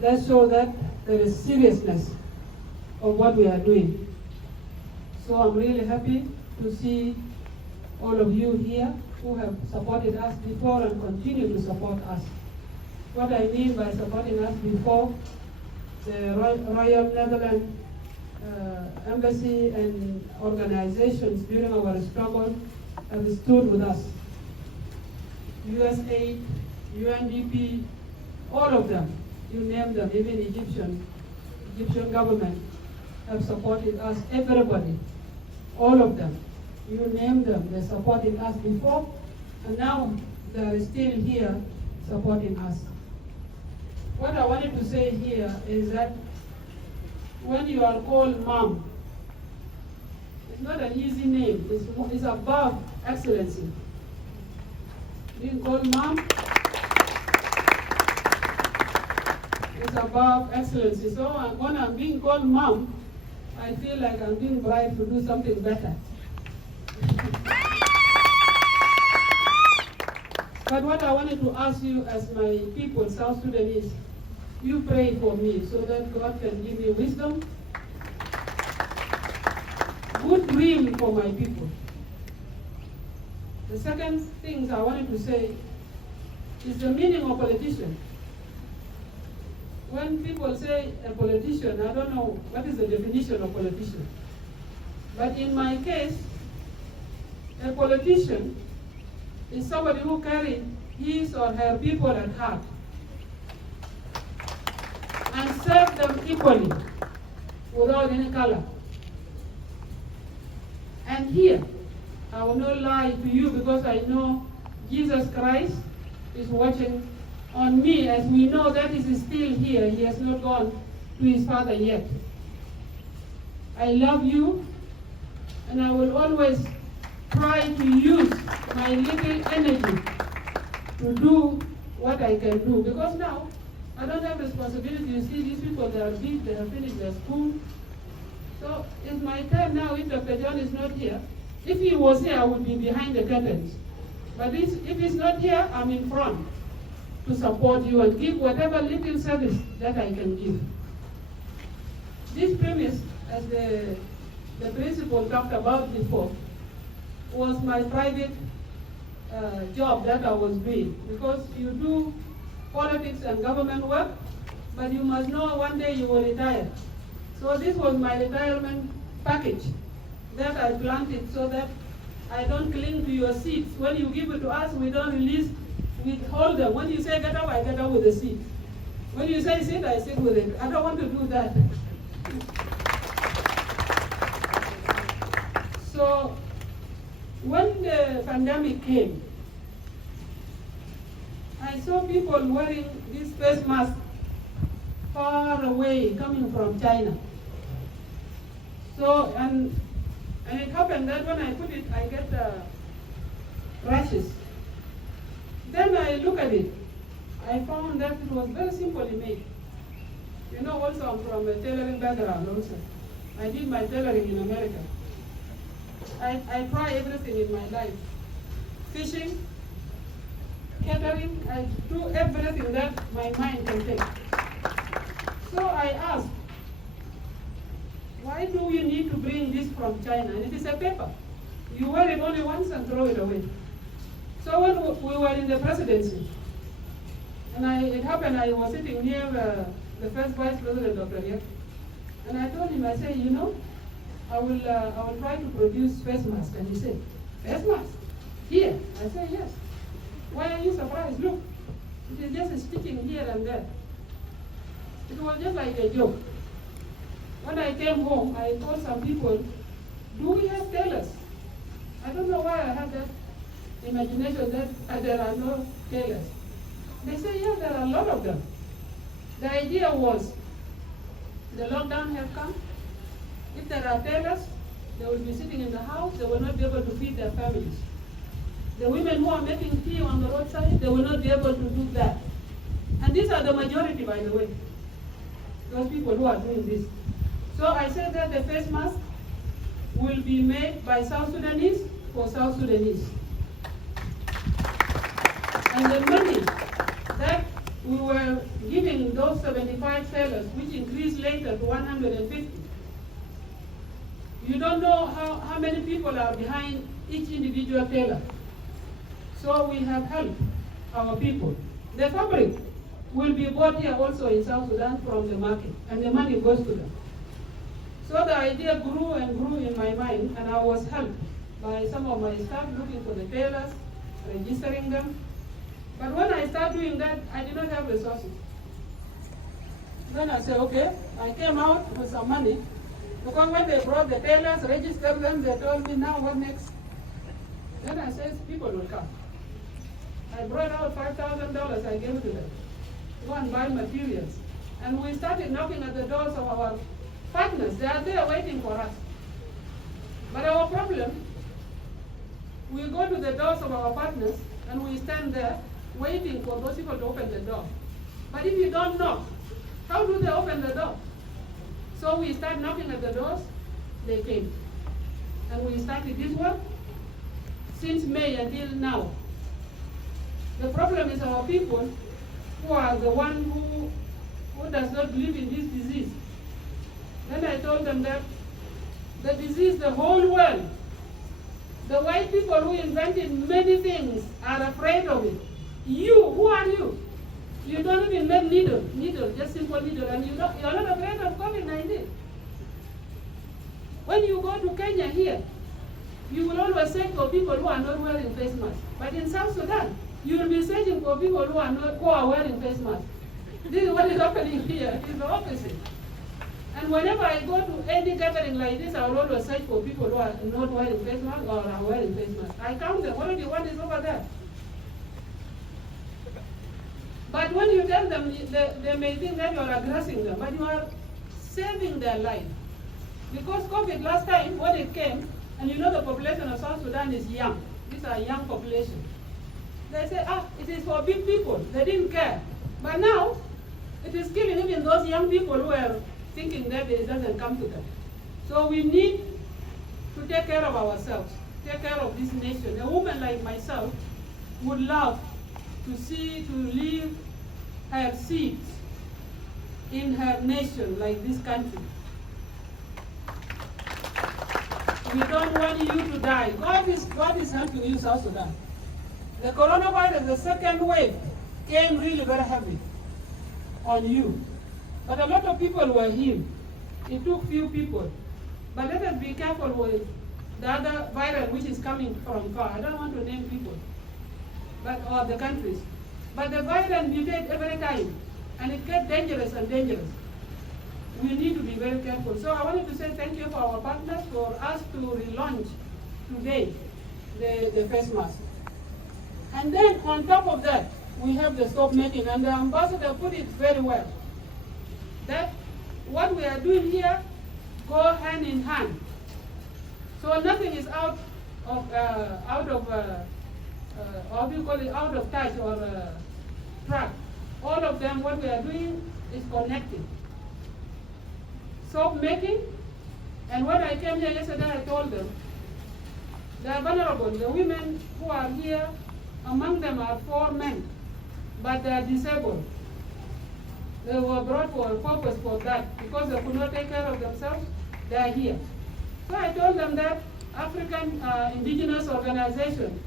That shows that there is seriousness of what we are doing. So I'm really happy to see all of you here who have supported us before and continue to support us. What I mean by supporting us before, the Royal Netherlands Embassy and organizations during our struggle have stood with us. USAID, UNDP, all of them, you name them, even Egyptian government have supported us, everybody, all of them. You name them, they're supporting us before, and now they're still here supporting us. What I wanted to say here is that when you are called mom, it's not an easy name, it's above excellency. Being called mom is above excellency. So when I'm being called mom, I feel like I'm being bribed to do something better. But what I wanted to ask you as my people, South Sudanese, you pray for me so that God can give me wisdom, good dream for my people. The second thing I wanted to say is the meaning of politician. When people say a politician, I don't know what is the definition of politician. But in my case, a politician is somebody who carries his or her people at heart and serve them equally without any color. And here, I will not lie to you because I know Jesus Christ is watching on me, as we know that he is still here. He has not gone to his Father yet. I love you, and I will always try to use my little energy to do what I can do. Because now, I don't have responsibility. You see, these people, they are big, they have finished their school. So it's my turn now. If Dr. John is not here, if he was here, I would be behind the curtains. But if he's not here, I'm in front to support you and give whatever little service that I can give. This premise, as the principal talked about before, was my private job that I was doing. Because you do politics and government work, but you must know one day you will retire. So this was my retirement package that I planted so that I don't cling to your seats. When you give it to us, we don't release, we hold them. When you say get up, I get up with the seat. When you say sit, I sit with it. I don't want to do that. So when the pandemic came, I saw people wearing this face mask far away, coming from China. So, and it happened that when I put it, I get rashes. Then I look at it. I found that it was very simply made. You know, also I'm from a tailoring background also. I did my tailoring in America. I try everything in my life. Fishing, catering, I do everything that my mind can take. So I asked, why do we need to bring this from China? And it is a paper. You wear it only once and throw it away. So when we were in the presidency, and it happened, I was sitting near the first vice president, Dr. Riek, and I told him, I said, you know, I will try to produce face mask. And he said, face mask? Here? I said, yes. Why are you surprised? Look, it is just sticking here and there. It was just like a joke. When I came home, I told some people, do we have tailors? I don't know why I had that imagination that there are no tailors. They say, yeah, there are a lot of them. The idea was, the lockdown has come. If there are tailors, they will be sitting in the house, they will not be able to feed their families. The women who are making tea on the roadside, they will not be able to do that. And these are the majority, by the way, those people who are doing this. So I said that the face mask will be made by South Sudanese for South Sudanese. And the money that we were giving running those 75 sellers, which increased later to 150. You don't know how many people are behind each individual tailor. So we have helped our people. The fabric will be bought here also in South Sudan from the market, and the money goes to them. So the idea grew and grew in my mind, and I was helped by some of my staff looking for the tailors, registering them. But when I started doing that, I did not have resources. Then I said, okay, I came out with some money, because when they brought the tailors, registered them, they told me, now what next? Then I said, people will come. I brought out $5,000, I gave it to them. Go and buy materials. And we started knocking at the doors of our partners. They are there waiting for us. But our problem, we go to the doors of our partners and we stand there waiting for those people to open the door. But if you don't knock, how do they open the door? So we start knocking at the doors, they came. And we started this work since May until now. The problem is our people who are the one who does not believe in this disease. Then I told them that the disease, the whole world, the white people who invented many things are afraid of it. You, who are you? You don't even make needle, just simple needle, and you're not afraid of COVID-19. When you go to Kenya here, you will always search for people who are not wearing face masks. But in South Sudan, you will be searching for people who are wearing face masks. This is what is happening here. It's the opposite. And whenever I go to any gathering like this, I will always search for people who are not wearing face masks or are wearing face masks. I count them. Already one is over there. But when you tell them, they may think that you are aggressing them, but you are saving their life. Because COVID last time, when it came, and you know the population of South Sudan is young. These are young population. They say, it is for big people. They didn't care. But now, it is killing even those young people who are thinking that it doesn't come to them. So we need to take care of ourselves, take care of this nation. A woman like myself would love to live her seed in her nation like this country. We don't want you to die. God is helping you, South Sudan. The coronavirus, the second wave, came really very heavy on you. But a lot of people were healed. It took few people. But let us be careful with the other virus which is coming from far. I don't want to name people, or the countries. But the virus mutates every time, and it gets dangerous and dangerous. We need to be very careful. So I wanted to say thank you for our partners for us to relaunch today the face mask. And then on top of that, we have the soap making, and the ambassador put it very well. That what we are doing here go hand in hand. So nothing is out of touch or track. All of them, what we are doing is connected. Soap making, and when I came here yesterday, I told them they are vulnerable. The women who are here, among them are 4 men, but they are disabled. They were brought for a purpose for that, because they could not take care of themselves. They are here. So I told them that African indigenous organization,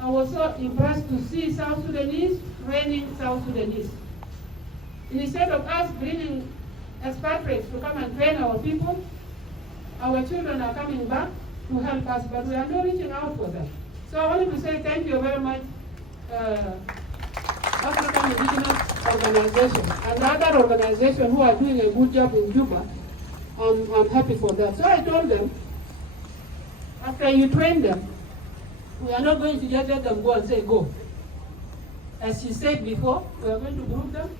I was so impressed to see South Sudanese training South Sudanese. Instead of us bringing expatriates to come and train our people, our children are coming back to help us, but we are not reaching out for them. So I wanted to say thank you very much, African Indigenous Organization, and other organizations who are doing a good job in Juba. I'm happy for that. So I told them, after you train them, we are not going to just let them go and say go. As she said before, we are going to group them,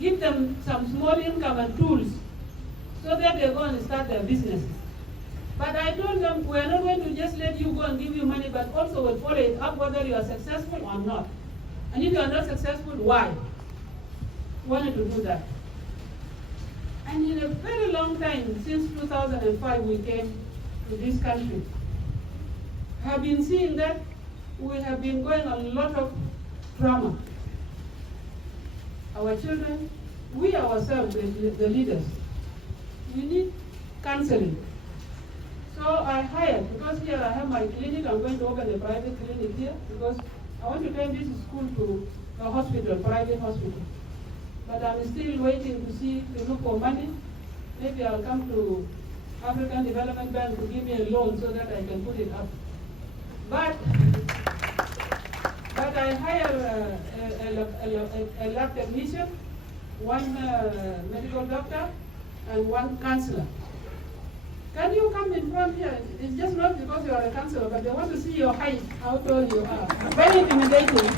give them some small income and tools so that they go and start their businesses. But I told them, we are not going to just let you go and give you money, but also will follow it up whether you are successful or not. And if you are not successful, why? We wanted to do that. And in a very long time, since 2005 we came to this country, I have been seeing that we have been going a lot of trauma. our children, we ourselves, the leaders, we need counseling. So I hired, because here I have my clinic, I'm going to open a private clinic here, because I want to turn this school to a hospital, private hospital. But I'm still waiting to look for money. Maybe I'll come to African Development Bank to give me a loan so that I can put it up. But I hire a lab technician, one medical doctor, and one counselor. Can you come in front here? It's just not because you are a counselor, but they want to see your height, how tall you are. Very intimidating.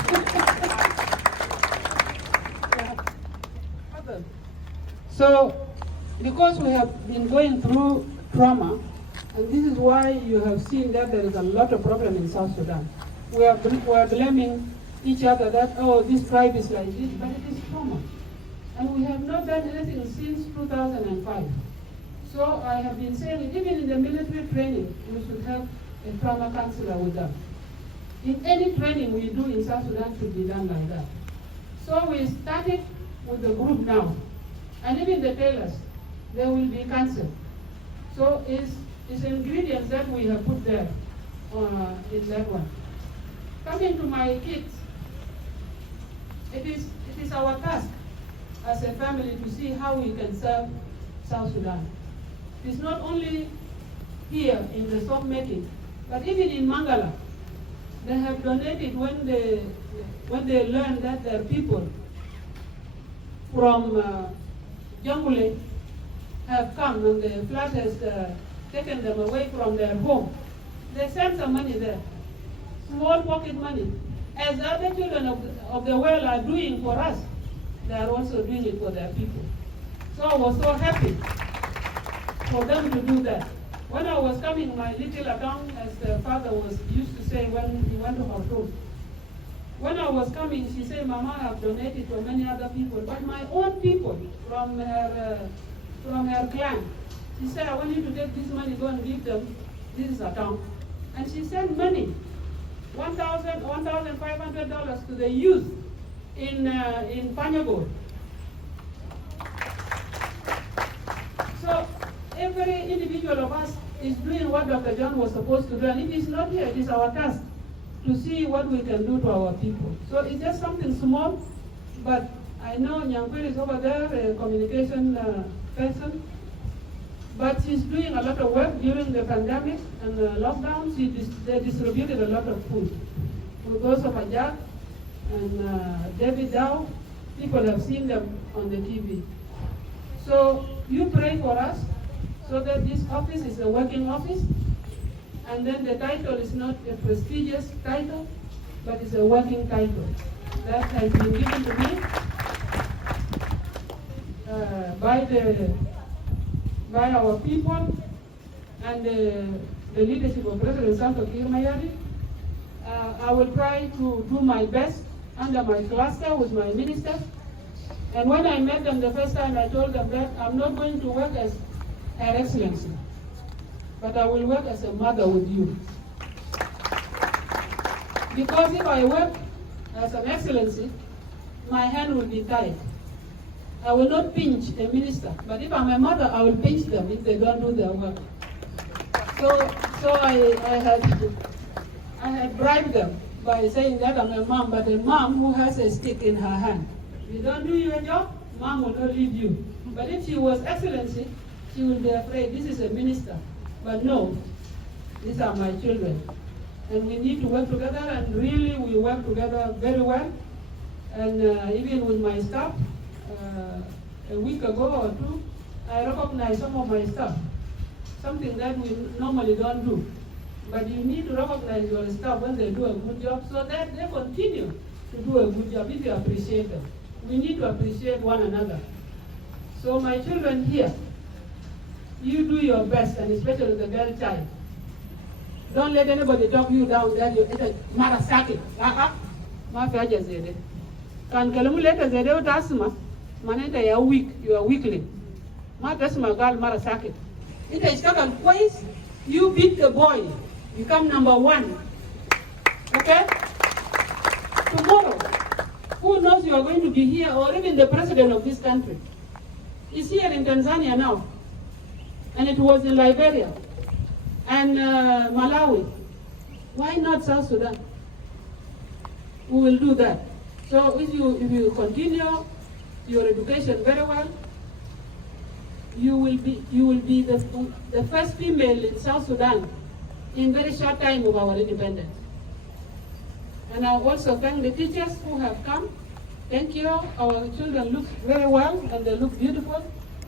So, because we have been going through trauma, and this is why you have seen that there is a lot of problem in South Sudan. We are blaming each other that, oh, this tribe is like this, but it is trauma. And we have not done anything since 2005. So I have been saying, even in the military training, we should have a trauma counselor with them. In any training we do in South Sudan should be done like that. So we started with the group now. And even the tailors, they will be counseled. So it's ingredients that we have put there in that one. Coming to my kids, it is our task as a family to see how we can serve South Sudan. It's not only here in the soap making, but even in Mangala. They have donated when they learn that their people from Jangule have come and the flood has taken them away from their home. They send some money there, small pocket money. As other children of the world are doing for us, they are also doing it for their people. So I was so happy for them to do that. When I was coming, my little account, as the father was used to say when he went to Khartoum, when I was coming, she said, Mama, I have donated to many other people, but my own people from her clan. She said, I want you to take this money, go and give them this account. And she sent money, $1,500 to the youth in Panyago. So every individual of us is doing what Dr. John was supposed to do, and if he's not here, it is our task to see what we can do to our people. So it's just something small, but I know Nyankwil is over there, a communication person, but she's doing a lot of work during the pandemic and the lockdown. They distributed a lot of food. With those of Ajak and David Dow, people have seen them on the TV. So you pray for us so that this office is a working office, and then the title is not a prestigious title, but it's a working title that has been given to me by our people and the leadership of President Salva Kiir Mayardit. I will try to do my best under my cluster with my ministers. And when I met them the first time, I told them that I'm not going to work as Her Excellency, but I will work as a mother with you. Because if I work as an excellency, my hand will be tied. I will not pinch a minister, but if I'm a mother, I will pinch them if they don't do their work. So I had bribed them by saying that I'm a mom, but a mom who has a stick in her hand. If you don't do your job, mom will not leave you. But if she was excellency, she will be afraid, this is a minister. But no, these are my children. And we need to work together, and really we work together very well. And even with my staff, a week ago or two, I recognized some of my staff, something that we normally don't do. But you need to recognize your staff when they do a good job so that they continue to do a good job if you appreciate them. We need to appreciate one another. So my children here, you do your best, and especially the girl child. Don't let anybody talk you down there. You mara sakit. Ma faja zede. Kan kalamu leta zede utasma. Manenda ya weak. You are weakling. Ma tasma gal mara sakit. Ita ishtagal twice. You beat the boy. Become number one. Okay? Tomorrow, Who knows you are going to be here, or even the president of this country is here in Tanzania now. And it was in Liberia and Malawi. Why not South Sudan? We will do that. So if you continue your education very well, you will be the first female in South Sudan in very short time of our independence. And I also thank the teachers who have come. Thank you. Our children look very well and they look beautiful.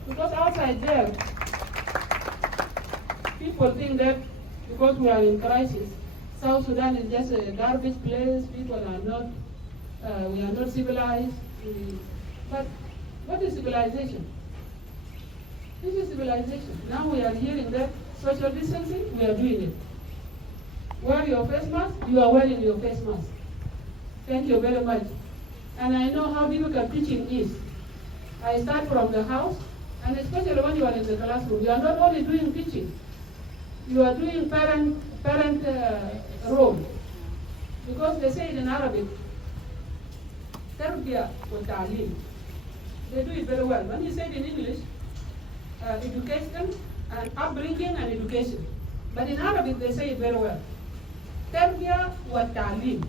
Because outside there, people think that because we are in crisis, South Sudan is just a garbage place. People are not, we are not civilized. But what is civilization? This is civilization. Now we are hearing that social distancing, we are doing it. Wear your face mask, you are wearing your face mask. Thank you very much. And I know how difficult teaching is. I start from the house, and especially when you are in the classroom, you are not only doing teaching, you are doing parent role. Because they say it in Arabic, تربية وتعليم. They do it very well. When you say it in English, education and upbringing and education. But in Arabic, they say it very well. تربية وتعليم.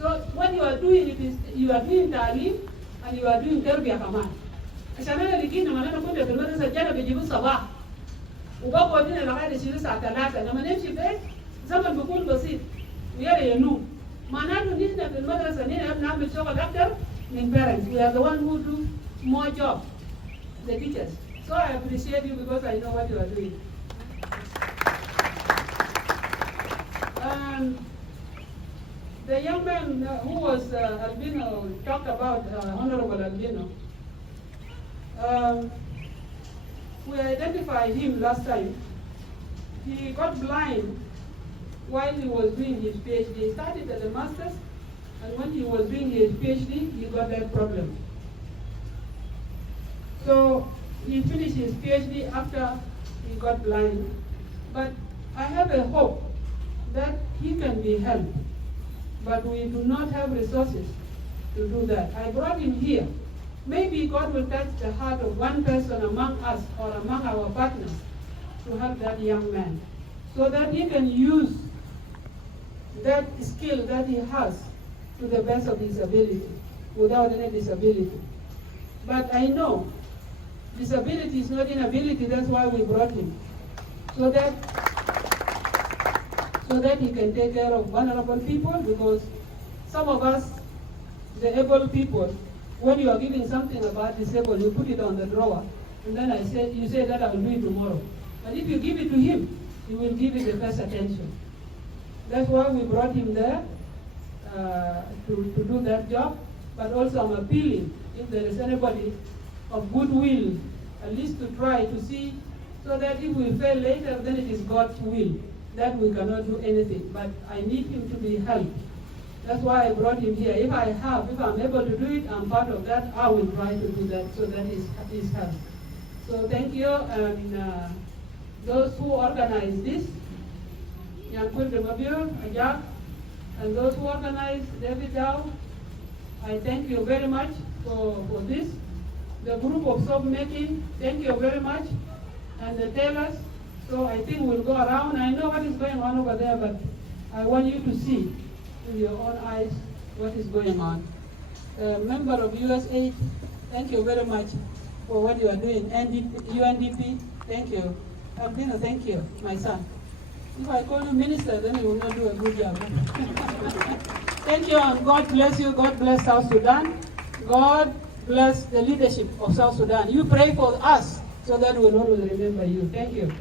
So when you are doing it, you are doing تعليم and you are doing تربية كمان. عشان أنا لقينا لما أنا كنت في المدرسة جانا بيجيبوا الصباح وبقوا بينا لغاية يشيلوا الساعة 3 لما نمشي بيت زمن بيكون بسيط ويرى ينوم. معناته نحن في المدرسة نحن بنعمل شغل أكتر من parents. We are the one who do more job, the teachers. So I appreciate you because I know what you are doing. The young man who was Albino talked about Honorable Albino. We identified him last time. He got blind while he was doing his PhD. He started as a master's, and when he was doing his PhD, he got that problem. So he finished his PhD after he got blind. But I have a hope that he can be helped. But we do not have resources to do that. I brought him here. Maybe God will touch the heart of one person among us or among our partners to help that young man so that he can use that skill that he has to the best of his ability without any disability. But I know disability is not inability, that's why we brought him. So that he can take care of vulnerable people, because some of us, the able people, when you are giving something about disabled, you put it on the drawer, and then you say that I will do it tomorrow. But if you give it to him, he will give it the first attention. That's why we brought him there to do that job. But also I'm appealing, if there is anybody of goodwill, at least to try to see, so that if we fail later, then it is God's will that we cannot do anything. But I need him to be helped. That's why I brought him here. If I'm able to do it, I'm part of that, I will try to do that so that he's helped. So thank you, and those who organize this, Yankun Demabur, Ajak, and those who organize David Dow, I thank you very much for this. The group of soap making, thank you very much. And the tailors, so I think we'll go around. I know what is going on over there, but I want you to see with your own eyes what is going on. Member of USAID, thank you very much for what you are doing. UNDP, thank you. Albino, thank you, my son. If I call you minister, then you will not do a good job. Thank you, and God bless you. God bless South Sudan. God bless the leadership of South Sudan. You pray for us so that we will always remember you. Thank you.